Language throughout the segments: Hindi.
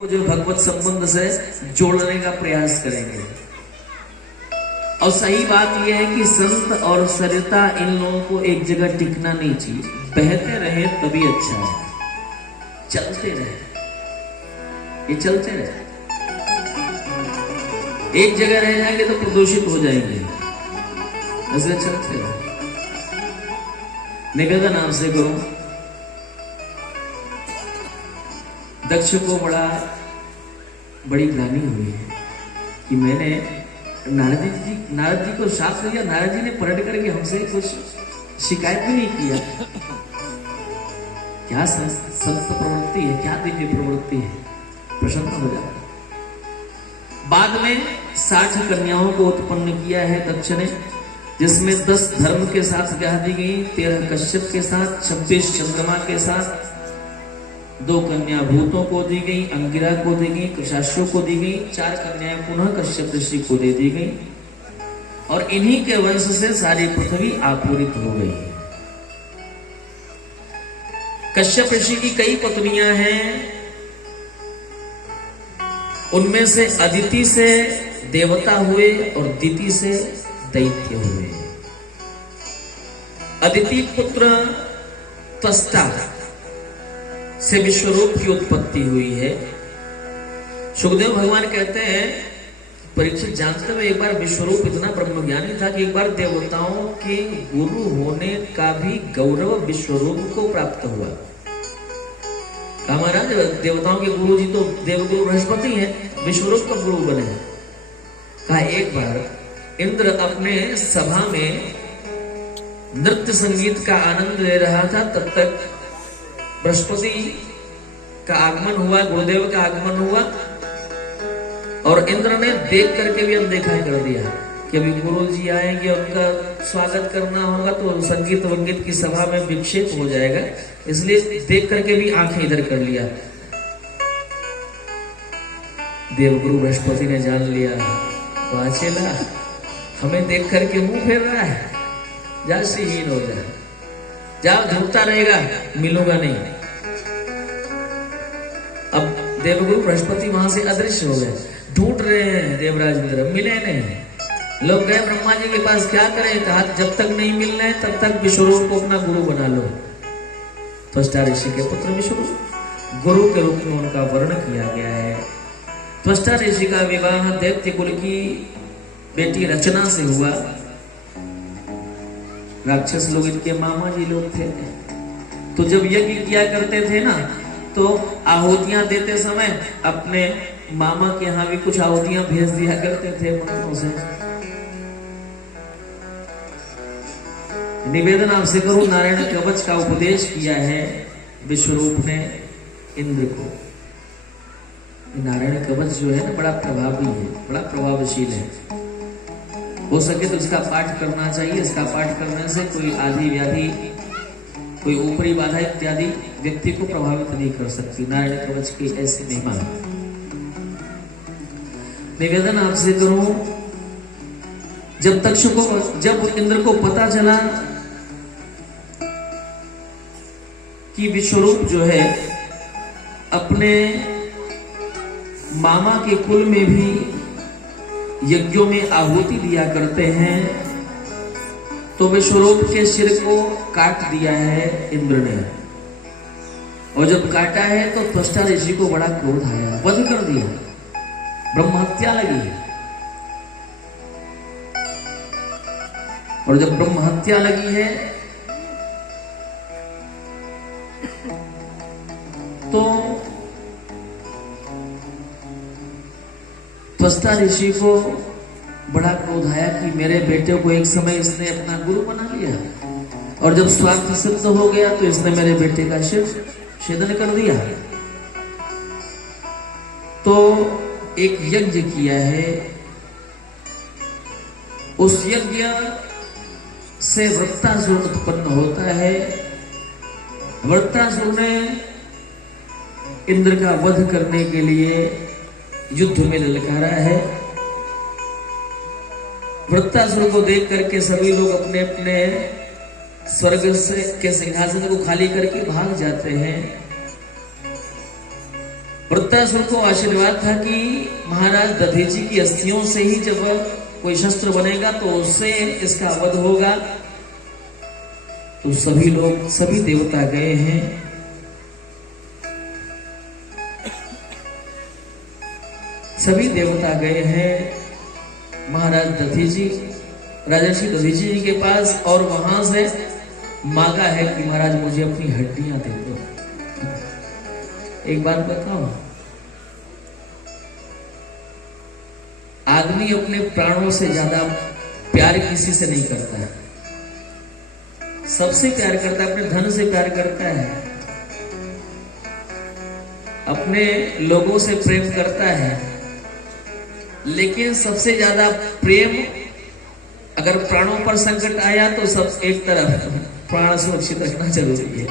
जो भगवत संबंध से जोड़ने का प्रयास करेंगे। और सही बात यह है कि संत और सरिता इन लोगों को एक जगह टिकना नहीं चाहिए। बहते रहे तभी अच्छा है, चलते रहे, ये चलते रहे। एक जगह रह जाएंगे तो प्रदूषित हो जाएंगे, ऐसे चलते रहे। निवेदन आपसे करूं, दक्ष को बड़ी ग्लानि हुई है कि मैंने नारद जी को साथ लिया। नारद जी ने पलट करके हमसे कुछ शिकायत भी नहीं किया। क्या संत प्रवृत्ति है, क्या दिव्य प्रवृत्ति है, प्रसन्न हो जाता। बाद में 60 कन्याओं को उत्पन्न किया है दक्ष ने, जिसमें 10 धर्म के साथ ब्याह दी गई, 13 कश्यप के साथ, 26 चंद्रमा के साथ, 2 कन्या भूतों को दी गई, अंगिरा को दी गई, कृशाश्व को दी गई, 4 कन्याएं पुनः कश्यप ऋषि को दे दी गई। और इन्हीं के वंश से सारी पृथ्वी आपूरित हो गई। कश्यप ऋषि की कई पत्नियां हैं, उनमें से अदिति से देवता हुए और दिति से दैत्य हुए। अदिति पुत्र त्वष्टा से विश्वरूप की उत्पत्ति हुई है। सुखदेव भगवान कहते हैं, परीक्षित जानते हुए एक बार विश्वरूप इतना ब्रह्मज्ञानी था कि एक बार देवताओं के गुरु होने का भी गौरव विश्वरूप को प्राप्त हुआ। कहा महाराज, देवताओं के गुरु जी तो देवगुरु बृहस्पति हैं, विश्वरूप का गुरु बने। कहा एक बार इंद्र अपने सभा में नृत्य संगीत का आनंद ले रहा था, तब तक बृहस्पति का आगमन हुआ, गुरुदेव का आगमन हुआ, और इंद्र ने देख करके भी अनदेखा कर दिया कि अभी गुरु जी आएंगे, उनका स्वागत करना होगा तो संगीत वंगीत की सभा में विक्षेप हो जाएगा, इसलिए देख करके भी आंखें इधर कर लिया। देवगुरु बृहस्पति ने जान लिया, वाचेला हमें देख करके मुंह फेर रहा है, जा श्रीहीन हो जाए, जब ढूंढता रहेगा मिलूंगा नहीं। अब देवगुरु बृहस्पति वहां से अदृश्य हो गए, ढूंढ रहे हैं देवराज इंद्र, मिले नहीं। लोग गए ब्रह्मा जी के पास, क्या करें? कहा जब तक नहीं मिल रहे तब तक विश्वरूप को अपना गुरु बना लो। त्वष्टा ऋषि के पुत्र विश्वरूप गुरु के रूप में उनका वर्णन किया गया है। त्वष्टा ऋषि का विवाह दैत्य कुल की बेटी रचना से हुआ। राक्षस लोग इनके मामा जी लोग थे, तो जब यज्ञ किया करते थे ना, तो आहुतियां देते समय अपने मामा के यहाँ भी कुछ आहुतियां भेज दिया करते थे मंत्रों से। निवेदन आपसे करूं, नारायण कवच का उपदेश किया है विश्वरूप ने इंद्र को। नारायण कवच जो है ना, बड़ा प्रभावी है, बड़ा प्रभावशील है। हो सके तो इसका पाठ करना चाहिए। इसका पाठ करने से कोई आदि व्याधि, कोई ऊपरी बाधा इत्यादि व्यक्ति को प्रभावित नहीं कर सकती। नारायण कवच की ऐसी महिमा। निवेदन आपसे करूं, जब इंद्र को पता चला कि विश्वरूप जो है अपने मामा के कुल में भी यज्ञों में आहुति दिया करते हैं, तो विश्वरूप के सिर को काट दिया है इंद्र ने। और जब काटा है तो त्वष्टा ऋषि को बड़ा क्रोध आया, वध कर दिया, ब्रह्म हत्या लगी। और जब ब्रह्म हत्या लगी है तो त्वष्टा ऋषि को बड़ा क्रोध आया कि मेरे बेटे को एक समय इसने अपना गुरु बना लिया, और जब स्वार्थ सिद्ध हो गया तो इसने मेरे बेटे का शिर छेदन कर दिया। तो एक यज्ञ किया है, उस यज्ञ से वृत्तासुर उत्पन्न होता है। वृत्तासुर ने इंद्र का वध करने के लिए युद्ध में ललकारा है। वृत्तासुर को देख करके सभी लोग अपने अपने स्वर्ग से के सिंहासन को खाली करके भाग जाते हैं। वृत्रासुर को आशीर्वाद था कि महाराज दधीची की अस्थियों से ही जब कोई शस्त्र बनेगा तो उससे इसका वध होगा। तो सभी लोग, सभी देवता गए हैं। सभी देवता गए हैं महाराज दधीची, राजर्षि दधीची जी के पास, और वहां से मांगा है कि महाराज मुझे अपनी हड्डियां दे दो। एक बात बताओ, आदमी अपने प्राणों से ज्यादा प्यार किसी से नहीं करता है। सबसे प्यार करता है, अपने धन से प्यार करता है, अपने लोगों से प्रेम करता है। लेकिन सबसे ज्यादा प्रेम अगर प्राणों पर संकट आया तो सब एक तरफ, प्राण सुरक्षित रखना जरूरी है।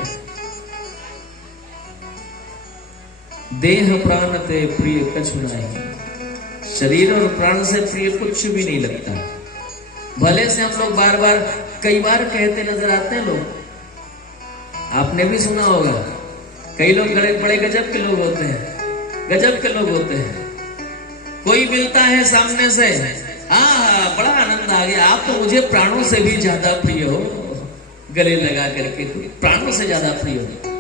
देह प्राण ते प्रिय कछु नहीं, शरीर और प्राण से प्रिय कुछ भी नहीं लगता। भले से हम लोग बार बार कई बार कहते नजर आते हैं लोग। आपने भी सुना होगा, कई लोग बड़े गजब के लोग होते हैं, गजब के लोग होते हैं। कोई मिलता है सामने से, हाँ बड़ा आनंद आ गया, आप तो मुझे प्राणों से भी ज्यादा प्रिय हो, गले लगा करके प्राणों से ज्यादा प्रिय हो।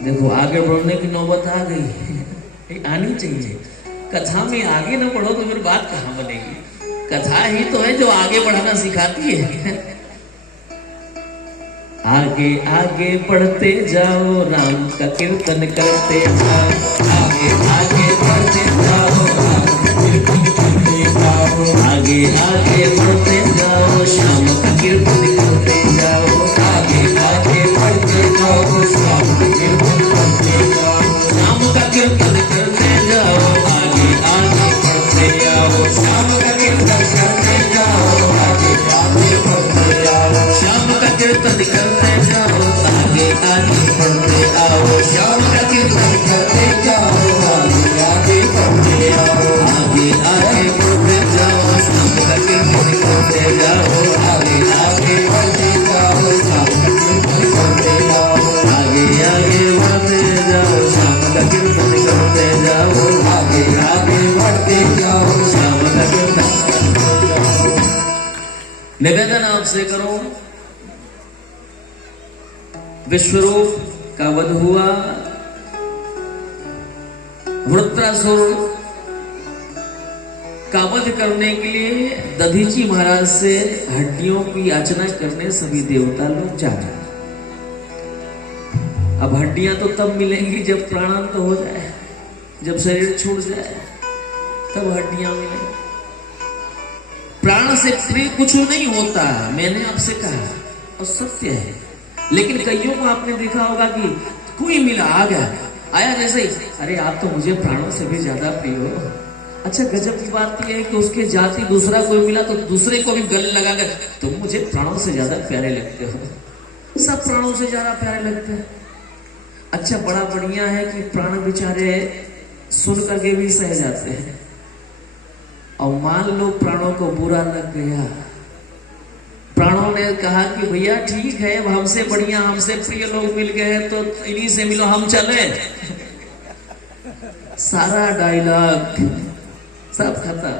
देखो आगे बढ़ने की नौबत आ गई, आनी चाहिए। कथा में आगे न बढ़ो तो फिर बात कहां बनेगी। कथा ही तो है जो आगे बढ़ाना सिखाती है। आगे आगे बढ़ते जाओ, राम का कीर्तन करते जाओ, आगे आगे बढ़ते जाओ, आगे आगे बढ़ते जाओ, श्याम का कीर्तन करते जाओ, आगे आगे बढ़ते जाओ, श्याम का कीर्तन करते जाओ, श्याम का कीर्तन करते जाओ, आगे आगे बढ़ते जाओ, श्याम का कीर्तन करते जाओ, आगे आगे बढ़ते जाओ, श्याम का कीर्तन करते जाओ, आगे आगे बढ़ते आओ, श्याम का कीर्तन करते जाओ, आगे आगे बढ़ते आओ, आगे आगे बढ़ते जाओ, श्याम का कीर्तन करते जाओ, आगे आगे बढ़ते जाओ, श्याम का कीर्तन करते जाओ, आगे आगे बढ़ते जाओ, श्याम का कीर्तन करते जाओ, आगे आगे बढ़ते जाओ, श्याम का कीर्तन करते जाओ। निवेदन आपसे करो, विश्वरूप का वध हुआ, वृत्रासुर का वध करने के लिए दधीची महाराज से हड्डियों की याचना करने सभी देवता लोग जा रहे हैं। अब हड्डियां तो तब मिलेंगी जब प्राणांत हो जाए, जब शरीर छूट जाए, तब हड्डियां मिलेंगी। प्राण से प्रिय कुछ नहीं होता, मैंने आपसे कहा और सत्य है। लेकिन कईयों को आपने देखा होगा कि कोई मिला, आ गया, आया जैसे ही, अरे आप तो मुझे प्राणों से भी ज्यादा प्रिय हो। अच्छा गजब की बात यह है कि उसके जाति दूसरा कोई मिला तो दूसरे को भी गले लगा कर, तुम मुझे प्राणों से ज्यादा प्यारे लगते हो। सब प्राणों से ज्यादा प्यारे लगते हैं। अच्छा बड़ा बढ़िया है कि प्राण बेचारे सुन करके भी सह जाते हैं। और मान लो प्राणों को बुरा लग गया, प्राणों ने कहा कि भैया ठीक है, अब हमसे बढ़िया हमसे प्रिय लोग मिल गए तो इन्हीं से मिलो, हम चले। सारा डायलॉग सब खत्म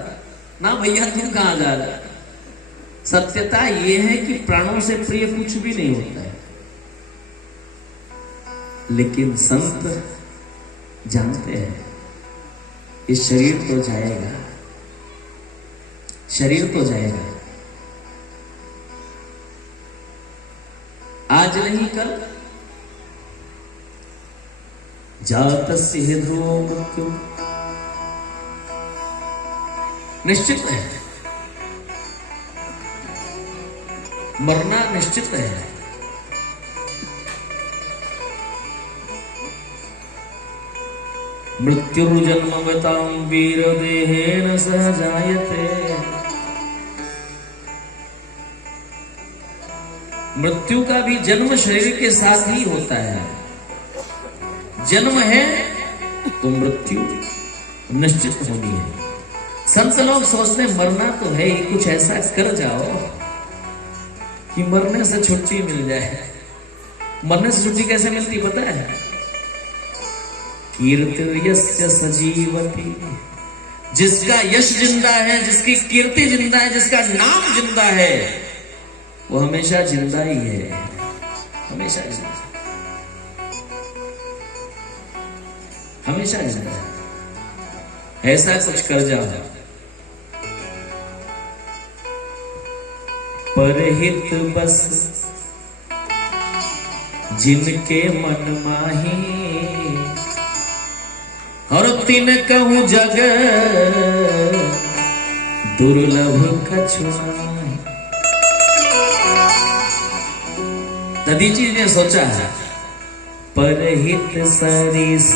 ना, भैया तुम कहां जा रहे। सत्यता यह है कि प्राणों से प्रिय कुछ भी नहीं होता है। लेकिन संत जानते हैं ये शरीर तो जाएगा, शरीर तो जाएगा, आज नहीं कल। जातस्य ध्रुवो मृत्यु, निश्चित है, मरना निश्चित है। मृत्युर्जन्मवतां वीरदेहेन सह जायते, मृत्यु का भी जन्म शरीर के साथ ही होता है। जन्म है तो मृत्यु निश्चित होनी है। संत लोग सोचते मरना तो है ही, कुछ ऐसा कर जाओ कि मरने से छुट्टी मिल जाए। मरने से छुट्टी कैसे मिलती पता है? कीर्तिर्यस्य सजीवति, जिसका यश जिंदा है, जिसकी कीर्ति जिंदा है, जिसका नाम जिंदा है, वो हमेशा जिंदा ही है, हमेशा जिंदा, हमेशा जिंदा। ऐसा कुछ कर जाओ, परहित बस जिनके मन माही, और तिन कहूं जग दुर्लभ कछु नाहि। दधी जी ने सोचा है, परहित सरिस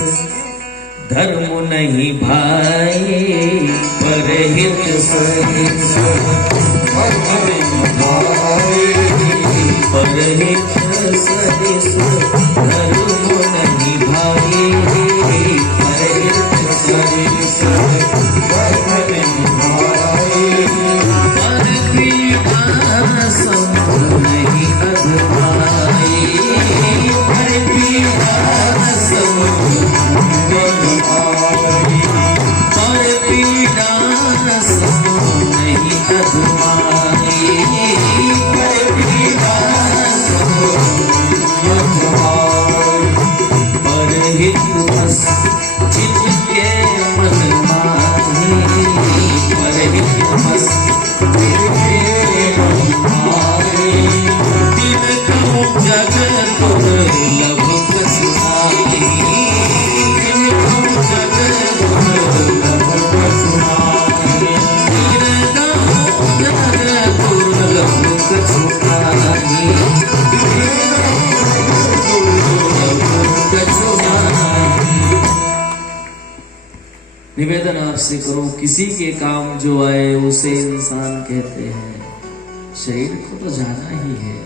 धर्म नहीं भाई, परहित सरिस धर्म नहीं भाई, परहित सरिस धर्म नहीं भाई, परहित सरिस धर्म नहीं भाई, पर क्रीड़ा सम नहीं अधमाई, पर क्रीड़ा सम नहीं भाई, पर क्रीड़ा सम नहीं अधमाई, पर क्रीड़ा सम नहीं अधमाई, परहित बस जिनके मन माही, परहित बस जिनके मन माही, तिन कहूं जग दुर्लभ कछु नाहि, तिन कहूं जग दुर्लभ कछु नाहि, तिन कहूं जग दुर्लभ कछु नाहि, कछु नाहि। निवेदन आपसे करो, किसी के काम जो आए उसे इंसान कहते हैं। शरीर को तो जाना ही है,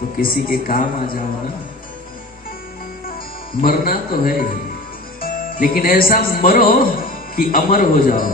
तो किसी के काम आ जाओ ना, मरना तो है ही, लेकिन ऐसा मरो कि अमर हो जाओ।